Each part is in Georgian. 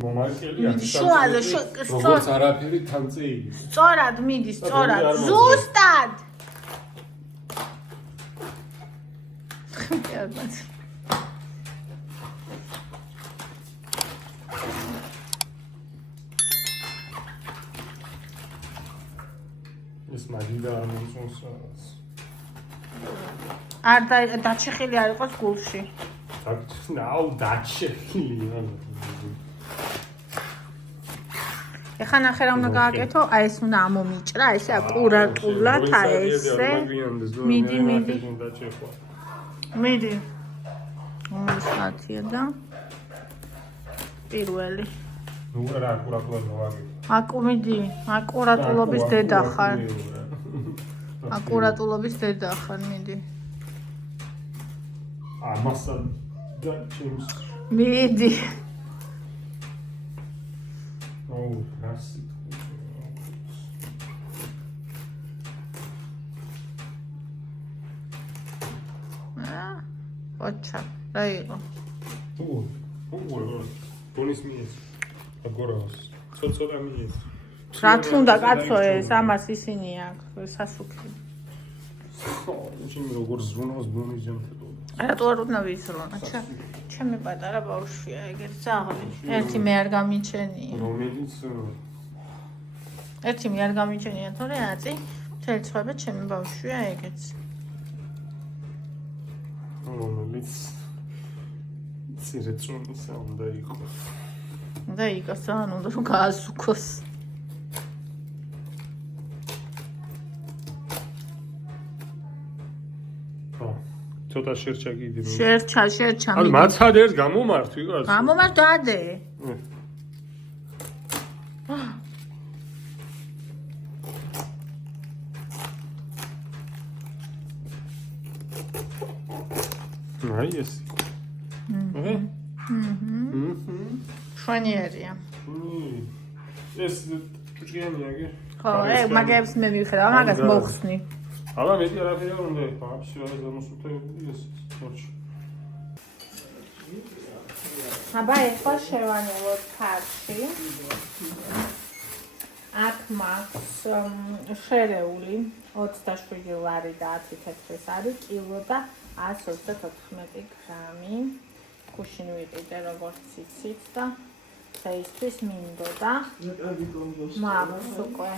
შუაზე როგორც არაფერი თანწე იგი. სწორად მიდის, სწორად. ზუსტად. ეს მაგიდა არ მომწონს. არ დაჩეხილი არ იყოს გულში. აუ დაჩეხილი. ეხლა ნახე რა უნდა გააკეთო, აი ეს უნდა ამომიჭრა, ესე აკურატულად, აი ესე. მიდი. მიდი. საათია და პირველი. ნუ რა აკურატულად მოვაგე. მიდი, აკურატულობის დედა ხარ. აკურატულობის დედა ხარ, მიდი. მასა და ჩემს. მიდი. აუ, რასი. ოჩა, რა იყო? ბონის მიეს. აგორავს. ცოტა მიეს. რა თქმა კაცო ეს ამას ისინი აქვს სასუქი. ჩემი როგორ ზრუნავს ბონის ჯანმრთელობა. რატო არ უნდა ვიზრუნო? ჩემი პატარა ბავშვია, ეგეც ძაღლი. ერთი მე არ გამიჩენია. რომელიც ერთი მე არ გამიჩენია, თორე აწი მთელი ცხოვრება ჩემი ბავშვია, ეგეც. რომელიც ცირეწონისა უნდა იყოს. და იყოს ან უნდა რომ გაასუქოს. ცოტა შერჩა კიდე. შერჩა. ანუ მაცადერს გამომართვი კაცო. გამომართ დადე. აი ეს. შვენიერია. ეს ჭუჭიანია კი? ხო, მაგებს მე მივხედავ, მაგას მოხსნი. აბა მეტი არაფერი არ უნდა იყო, აბსოლუტურად გამოსულთებული ეს თორჩი. აბა ეხლა შევანელოთ ქარში. აქ მაქვს შერეული 27 ლარი და 10 თეთრის არის კილო და 134 გრამი. გუშინ ვიყიდე როგორც იცით და დღეისთვის მინდოდა. მაქვს უკვე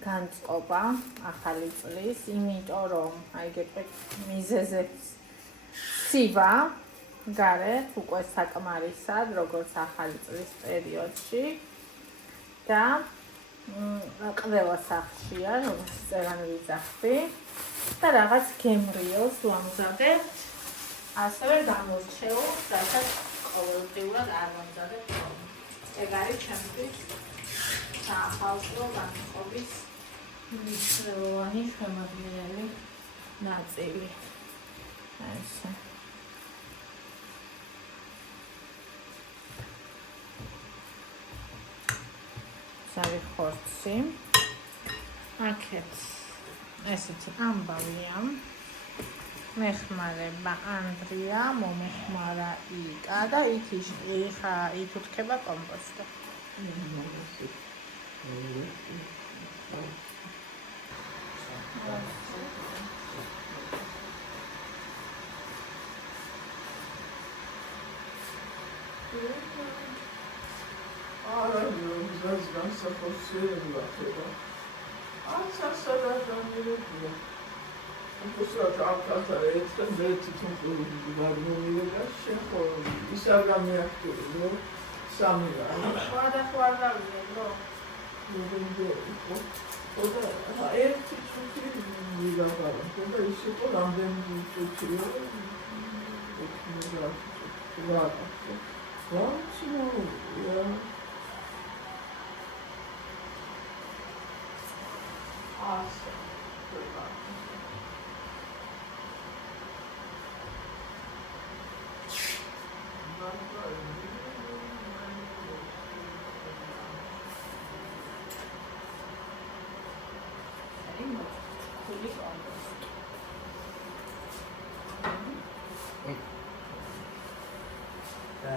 განწყობა ახალი წლის, იმიტომ რომ აი გეტყვით მიზეზებს ცივა გარეთ უკვე საკმარისად, როგორც ახალი წლის პერიოდში და ყველა სახლშია, როგორც წერან ვიძახდი და რაღაც გემრიელს ვამზადებ, ასევე გამორჩეულ, რასაც ყოველდღიურად არ ვამზადებ. ეგ არის ჩემთვის საახალწლო განწყობის მნიშვნელოვანი შემადგენელი ნაწილი. ესე. სარი ხორცი. აქეთ ესეც ამბავია. მეხმარება ანდრია, მომეხმარა იკა და იქ უთქება კომპოსტი. არა, ზას განსახორციელებლად ხება. ასასადაგამირებია. უბრალოდ ამქათა ერთხელ მე თვითონ ვარდმოვიდა შეხო ის არ გამიაქტირო სამი რა. სხვადასხვა ზავია, ბრო. და ერთი ჩუთი ვიგავარა. და ის იყო რამდენი ჩუთია?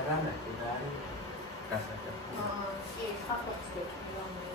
Rana kita კი, ხაფებს გეკმილამელი.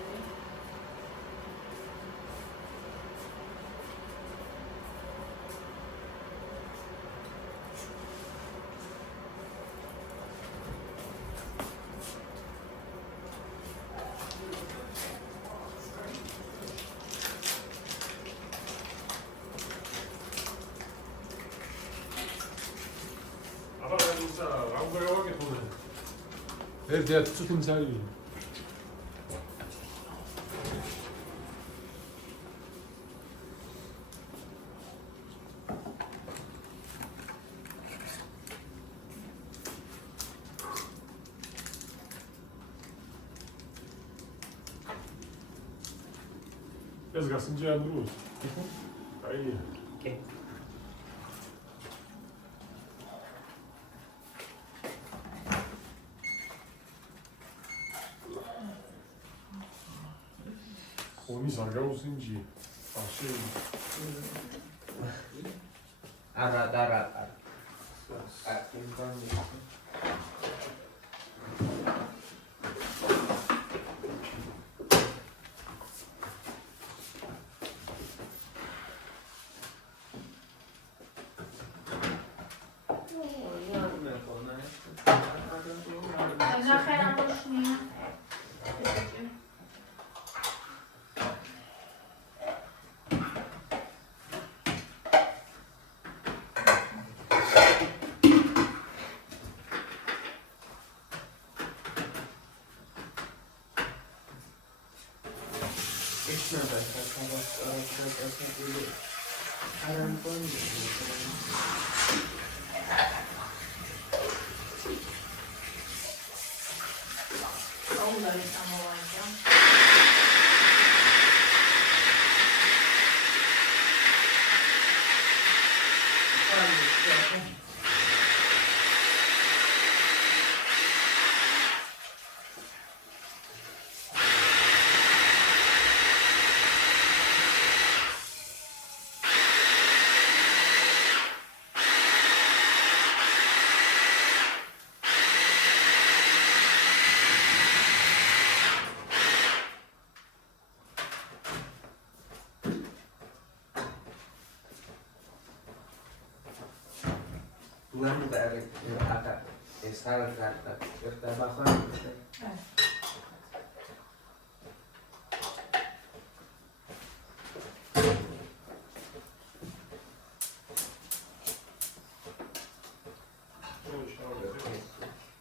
ერთი 10 წუთი მცავია. ეს გასინჯა დროს. აი. კი. Oni ar gausинჯი. Așa. Ara. Acum bani. Bukan dari ada esal kata bertabakan.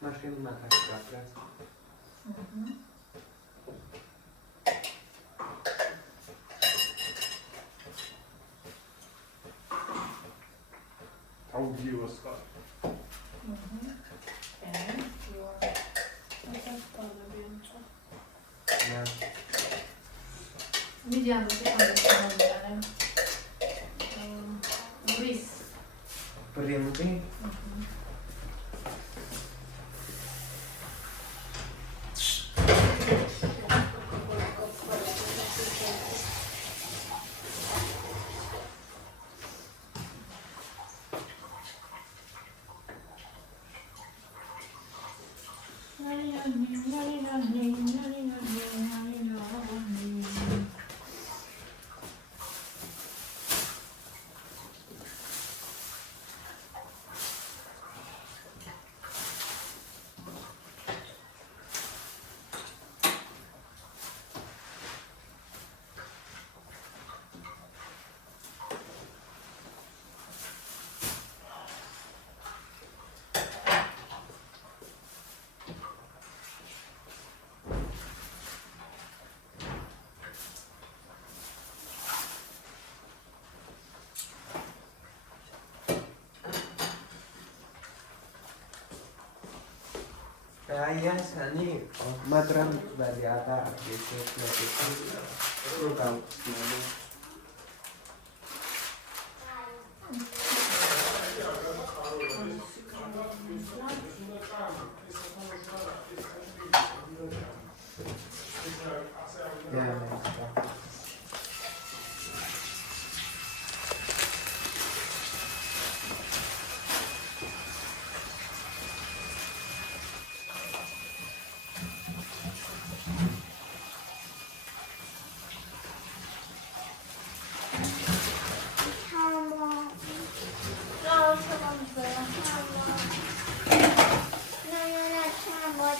Masih makan berapa? Audio start. Vediamo se quando Luis. Pergi. Kaya sani madram dari ada gitu itu tahu mana ya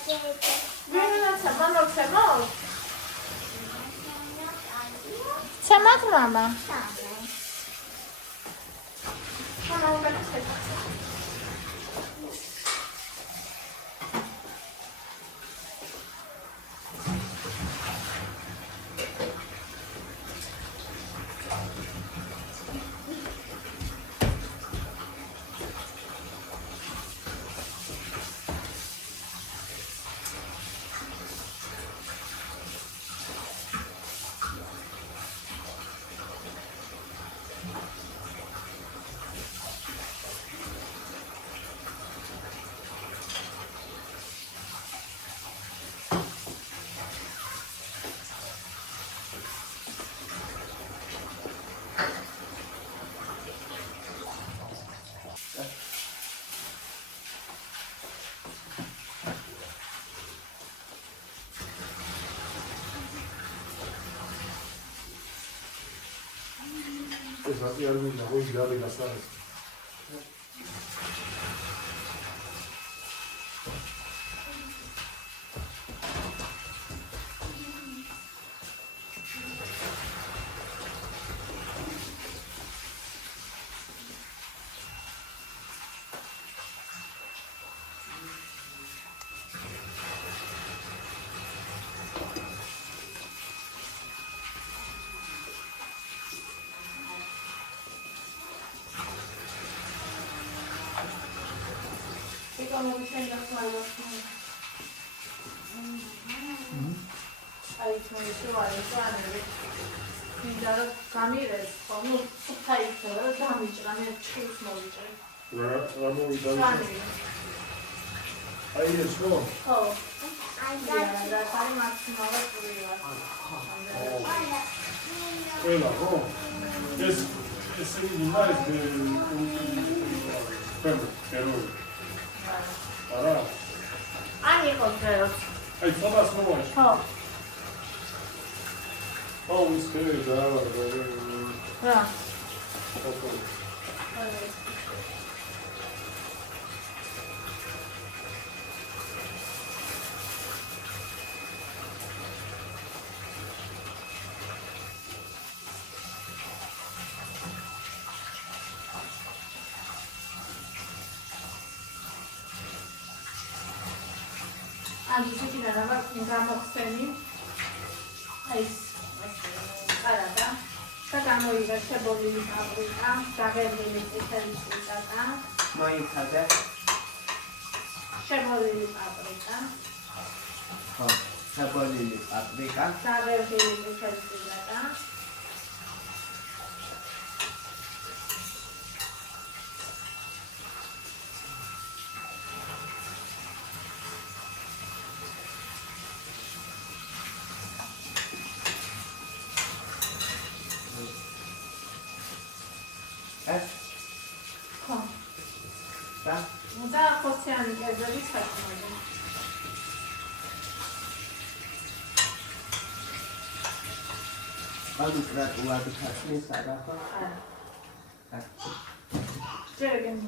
ვინაცა მამოცემო? ჩემად მამა. მამა უკეთეს. ეს ათი არ მინდა, ხოი გალი გასარეს. გამოხსენი ეს კარადა და გამოიღო შებოლილი პაპრიკა, დაღერილი წითელი სულტატა, მოიხადა შებოლილი პაპრიკა, შებოლილი პაპრიკა, დაღერილი წითელი სულტატა, და ხოციანი კერძები საქმეა. ადუტრატულად ხასნის საგახო. არა. ჯერგენ.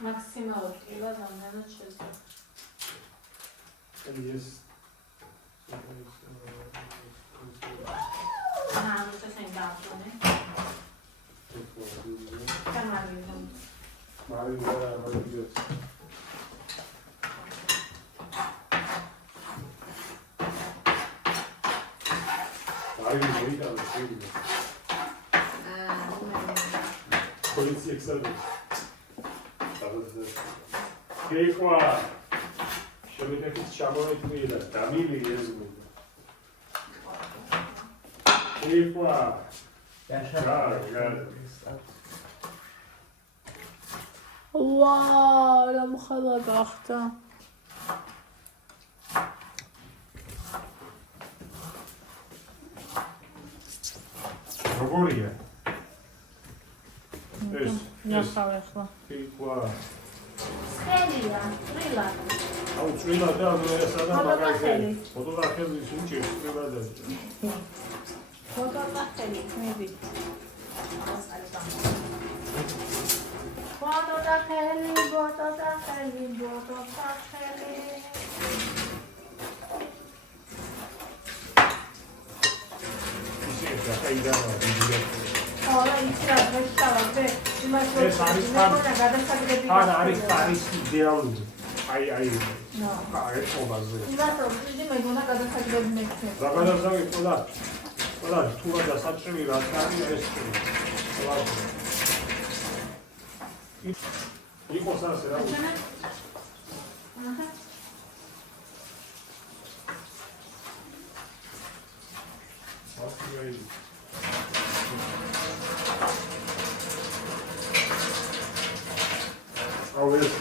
Максимально кило замена честно. Есть. А, ну это сендапо, не? Камарина. Марина. Poliție excelă. Keikua. Შემდეგაც ჩამოვეწმიდა დამილი ეზმო. Keikua. ვაუ, რა მხალა გახდა. როგორია? ნახავ ახლა. ფიქვა. ხელია, წვრილად. აუ წვრილად და ესაა მაგარი. ფოტოგრაფიები შეჭირს წვრილად. ფოტოგრაფები, მები. ფოტოგრაფელი. ისე დაიჯანა ვიდეო. არა, იცი რა შეშთავაზე. იმას რომ ეს არის გადასაგდები. არის იდეალური. აი. ნო. აი, ხობაზე. იმას რომ დიდი მეგონა გადასაგდები მექნება. რა გადასაგები ყველა თურა და საჭირო რა არის ეს. იყო სასე რა. აჰა. ოკეი. აუეს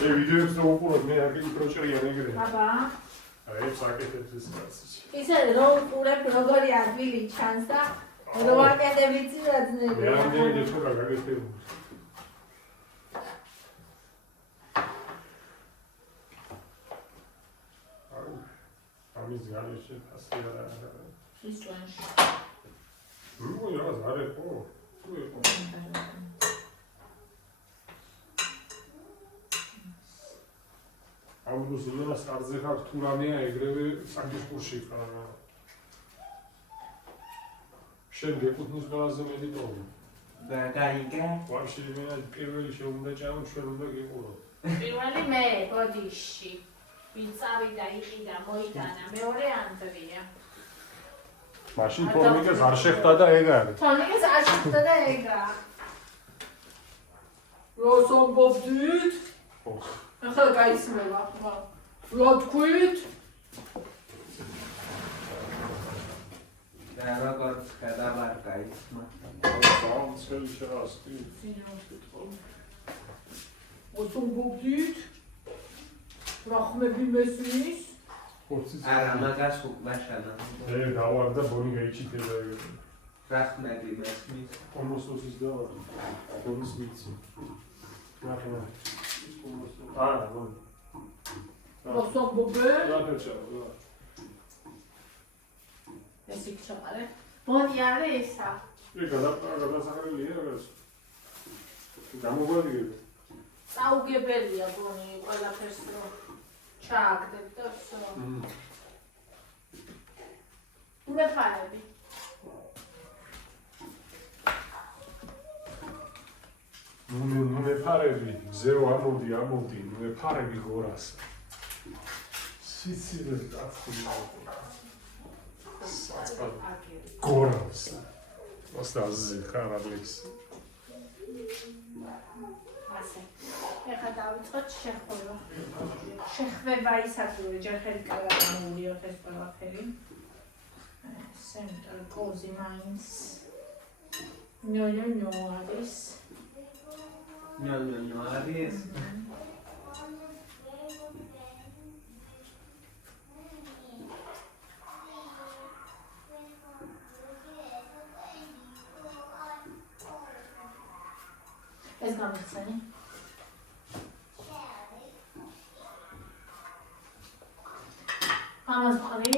ვიდეოს რო უყურებ მე აქ პროჭერია ნეგრე. აბა. აი საკეთებს ეს კაცი. ისე რომ უყურებ როგორი ადვილი ჩანს და რო აკეთებ იცი რა ძნელი. მე ამდენი დეფო გაგეთებ. ამის გარეშე ასე არა. ის ჭანში. ნუ რა ზარე ხო? თუ იყო. აუდუს იმას არზე ხარ თუ რამეა ეგრევე საკითხურში ხარ. შენ გეკუთვნის ყველაზე მეტი ტოლი. გაიგე? ვაფშე მე პირველი შეუნდა ჭამო ჩვენ უნდა გიყურო. პირველი მე ბოდიში. ვინც ავიდა იყიდა მოიტანა მეორე ანდრია. მაშინ თორნიკეს არ შეხვდა და ეგ არის. თორნიკეს არ შეხვდა და ეგა. როსონ გობდით? ხო. ახლა გაისმევა ხმა. რა თქვით? და როგორც გადავარდა ისმა. საუნდსკელი შეასტი. როსონ გობდით? რა ხმები მესმის? არა მაგას უკმაშანა. დავარდა ბონი გაიჩიტება ეგ. რა ხმები მესმის? კომოსოსის დავარ. ბონის მიცი. ნახე. არა, ბონი. როსონ გობე? რა ფერჩაო? ეს იქ ჩაყარე. ბონი არის ესა. ეგ გადასახელია ეს. გამოგვადგები. წაუგებელია ბონი ყველაფერს რომ ჩააგდებ და всё. უმეფარები. ნუ მეფარები, ზეო ამოდი, მეფარები გორას. სიცილეს დახულა. გორას. მოსტაზე ხარაბლიქს. ასე. ეხლა დავიწყოთ შეხვება. შეხვება ისაკური ჯერ ხელი კარგად გამოვიოთ ეს ყველაფერი. Center cozy minds. No არის. ნო არის. ეს გამიხსენი. ამას ყრი.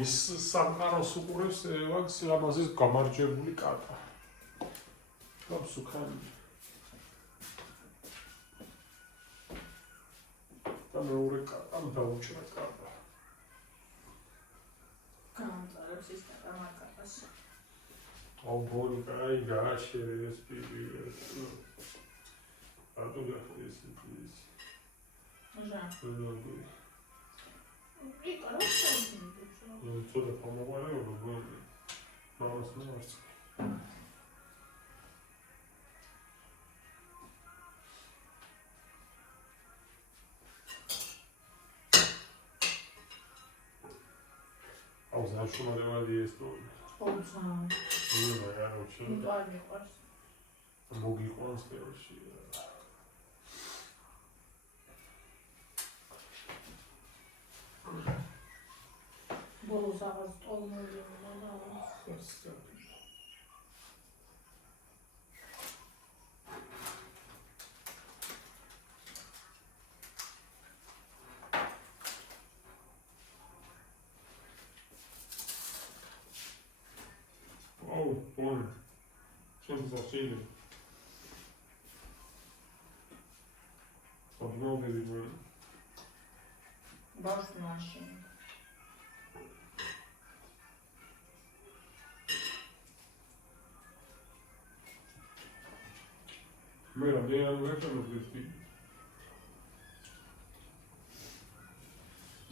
მის სამყაროს უყურებს ევაქ სილამაზის გამარჯვებული კატა. გაბსუქანი. და მეორე კატამ დაუჭრა კატა. გამწარებს ის კატა მაგას. აუ ბოლო კაი გააშერეს პირი. ატო გახდეს ის. აჟა. ბოლო. იქ არა შეიძლება. ცოტა გამოყარეო ბოლო. მამას მოარწ. აუ ზაშუმარებადი ეს თუ ოცა. ნუ რა როჩი. ნუ არ მიყვარს. მოგიყვანს თეორში. ბოლოს აღარ სტოლმოდი და აუ ბოლო. ჩემს ზაშილი. ოდნავები ბოლო. ბავშვი მაშინ. მე რა დიაგნოზი მოგვიწევი.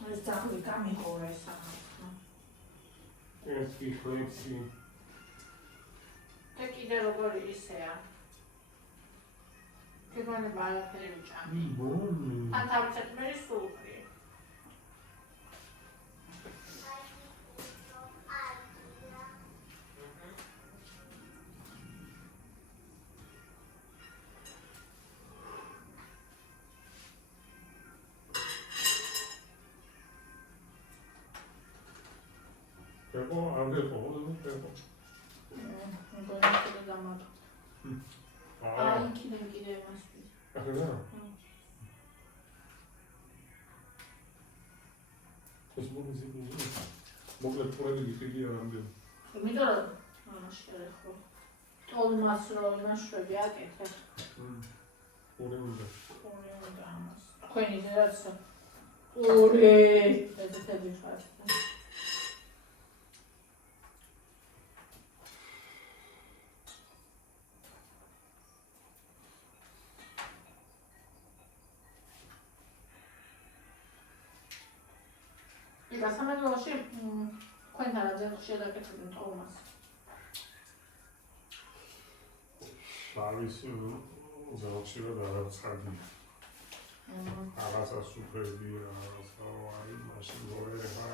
ეს ძაღლი გამიყურე სახა. ეს ფიქსი. და კიდე როგორი ისეა. თვითონება არაფერი უჭამი. ბოლო. ან თავისად მე სულყრი. Εγώ αν δεν έχω, δεν έχω. მგონი დამატ. აი, კიდე მასპი. ახლა. ეს მოგიზიდო. მოკლედ პროექტი გიგია რამდენი. იმიტომ რომ ამაშკარე ხო. ტოლმას რო იმაშვები აკეთე. ორი უნდა. ორი უნდა ამას. თქვენი რაც ორი ესეთი ხარ. და სამეგრელოში თქვენთან რა ძენ შედაკეთებდი ტოლმას. შავის ზოგშიო და რაღაცადი. აღასა სუპერდი რაღაცა აი მაშინ მოერება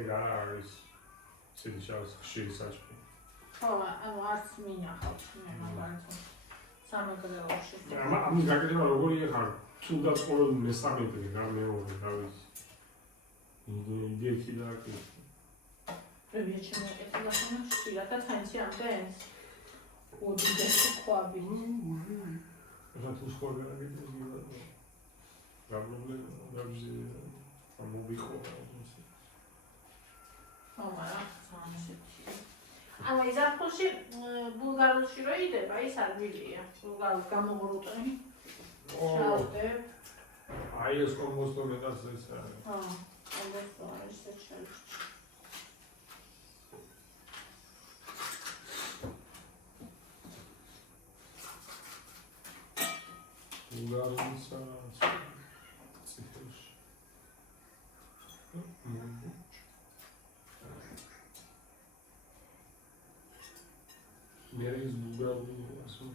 ეგ არის სიჩავს ხშირი საჭმელი. ხო, ანუ არც მინახავს მე მაგალითად სამეგრელოში. ამის გაკეთება როგორია ხარ? თუნდაც ყოველ მესამე დღე რა მეორე თავის იდეი და აქ პრემიერ შემოეკეთება ხომ შეიძლება და თანცი ამდენს. უდიდესი ხვაბი. რა თუ სხვა გაგეთებია. პრობლემა დავზი ამობიხო. ამარა სამშეთი. ანუ იზარხულში ბულგარულში რო იდება ის არ მილია. ბულგარულ გამოღრუტნი. შავდებ. აი ეს კომბოსტო მეტას ეს არის. კომბოსტო არის შეჭრილი. ბულგარულისა ციფრში. მერეს ბულგარული ასო.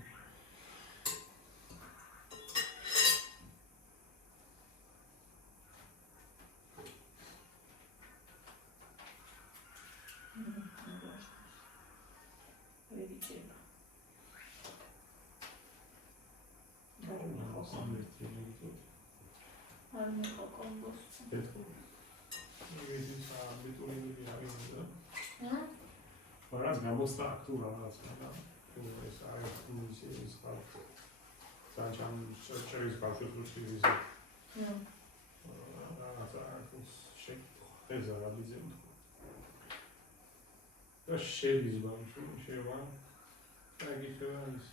Oraz გამოსτα აქტურა რაღაცა და ეს არის ის ხალხ სანჩამ შეჭრის ბავშვებში ის რაღაცა აქვს შეგ ეზა რა ბიზნესი და შედის ბავშვი შევა და იგივე არის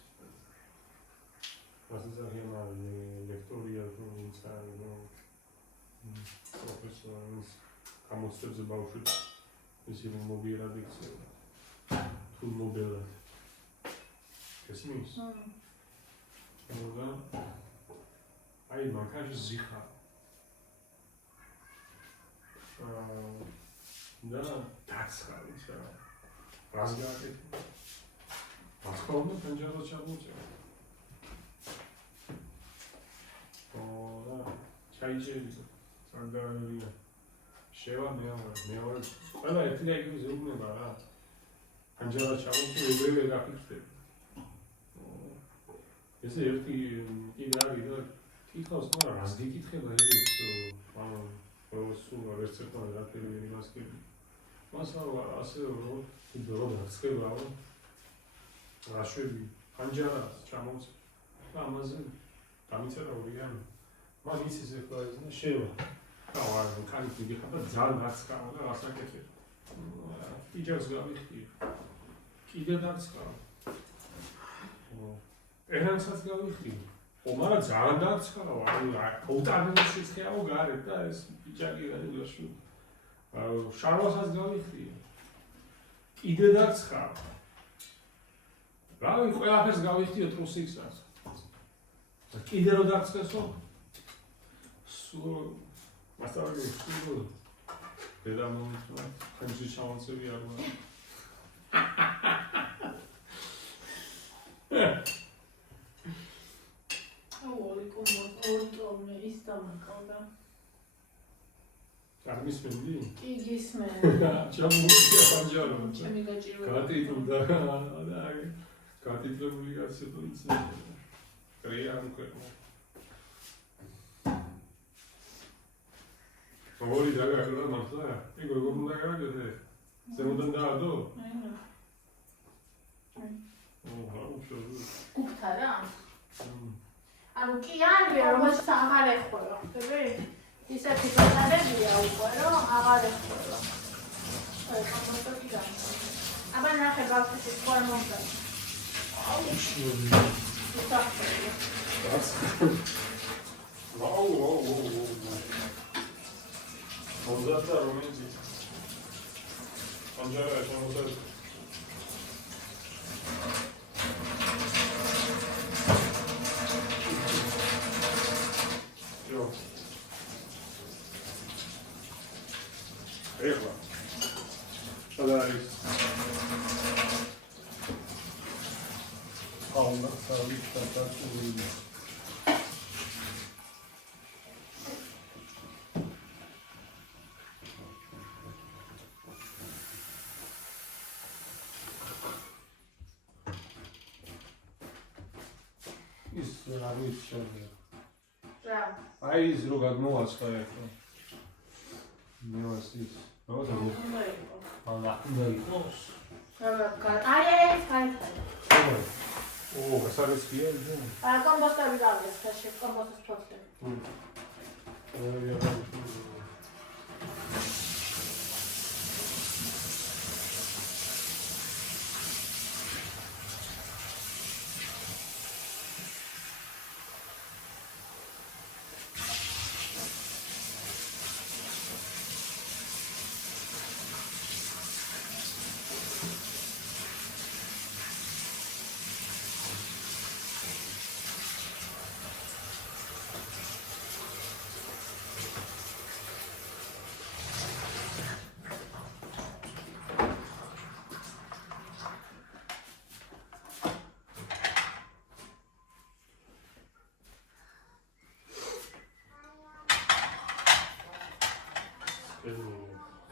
მასწავლებელი ლექტორია თუ ინსტაგრამო პროფესორის გამოცდებზე ბავშვი ისინი მობილად იქცევა თუ მობილად ესმის და აი მაგაში ზიხა და დაცხარი ცა რას გააკეთე ახლა პენჯერა ჩამოწევ და ჩაიჭერი სანდარია შევა მეავარ ყველა ერთი და იგივე ზეუბნება რა პენჯერა ჩამოწევ ეგრევე გაფიქრდები ესე ერთი კიდე არის და თითქოს მაგრამ რას გიკითხება ეგეც ანუ სულ არც ერთმა რაფერი იმასკები მასალა ასე რომ დრო დაცხება რაშვები პანჯარა ჩამოწევ და ამაზე დამიწერა ორიანი მაგის ეს ახლა ისნა შევა და კანი გიხება ძალიან დაცხავა და რასაკეთებ იჯერს გავიხდი კიდე დაცხავა ერანსაც გავიხდი მაგრამ ძალიან დაცხავა ანუ უტარდენს შეცხეაო გარეთ და ეს პიჭაკი გადაგაშუ შარვასაც გავიხდი კიდე დაცხავა რავი ყველაფერს გავიხდიო ტრუსიკსაც კიდე რო დაცხესო სულ მასწავლებელი სულ დედა მომიწვა ხემში ჩამოწევი არ ვარ ორი ის დამაკავდა. არ მისმენდი? კი გისმენ. ჩამოვიდა პანჯარო. ჩემი გაჭირვება. გატიტულდა და გატიტლებული კაცი თუცა. რეალ ქვეყნა. ორი დაგაკლა მართლა? ეგ როგორ უნდა გავაკეთე? ზემოდან დაადო? გუქთა რა? ანუ კი არის რომელსაც აღარ ეხმარა, ხდები? ისეთი პატარებია უკვე რომ აღარ ეხმარა. აი, კომპოსტი და. აბა ნახე ბავშვი თქვა მომდა. აუ, შევი. ვაუ. მომზადდა რომენჯი. პანჯარა შემოსა ეხლა სადა არის აუნა სავით დაწული ის არის შევიდა რა აი ის რო გადმოვაცხა ეხლა მეოსის როცა ანა უნდა იყოს აი კაი ო გასარეს კი არის აა კომპოსტები დავიწყე ხაში კომპოსტის ფოთლები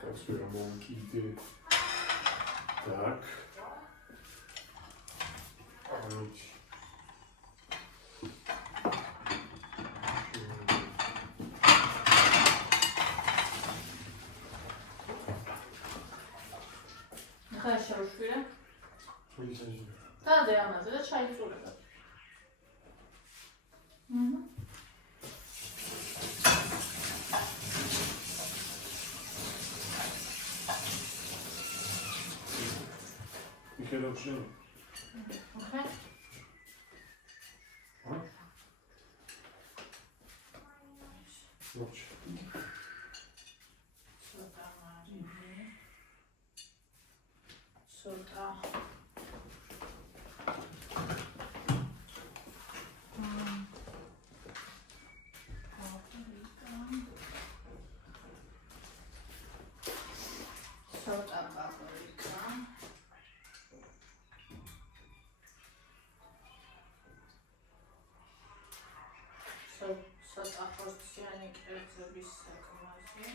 Transfer monkey did так. ხაშა უშვირე. შეიძლება. დადე ამაზე და ჩაიწურება. Dobrze. Okay. Dobrze. ცოტა მარინე. ცოტა. ცოტა პაპრიკა. ცოტა ხორციანი კერძების საკმაზე.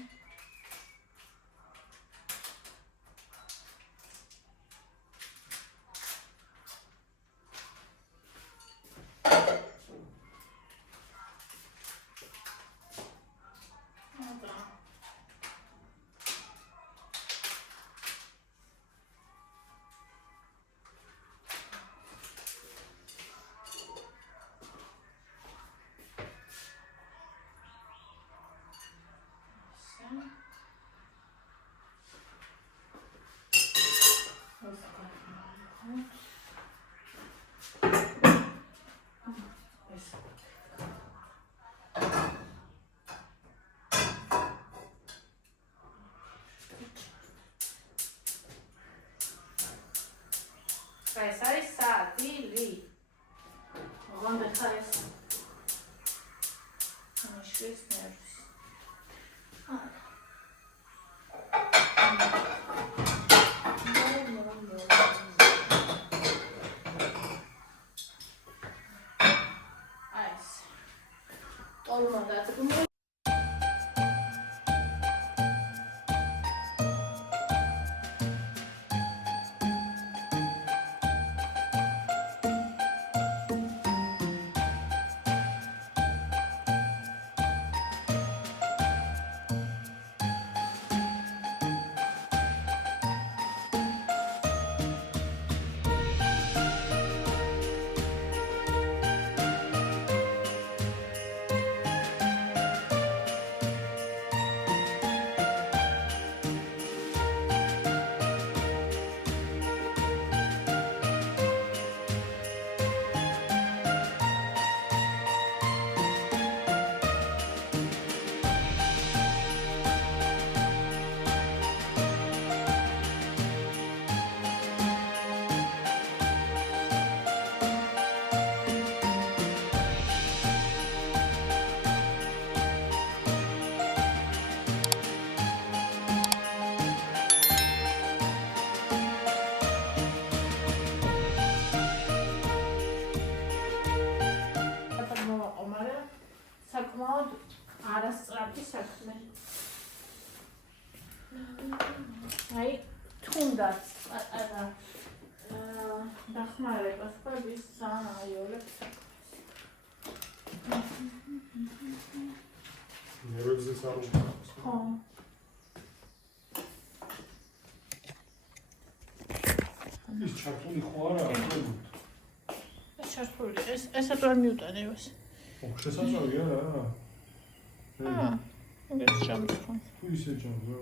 ეს არის სადილი. მოგონდა ხარეს. მაშვის ნერვს. Այս տոլմադացում საკმაოდ არასწრაფი საქმე. აი, თუნდაც პატარა დახმარება ხების საიოლებს. ნერვებზე საუბრობს. ხო. ის ჩართული ხო არა? ეს ჩართული, ეს ატვარ მიუტანებას. შესაძლოა რა. ეს ჩამოხო. თუ ისე ჩამოვა.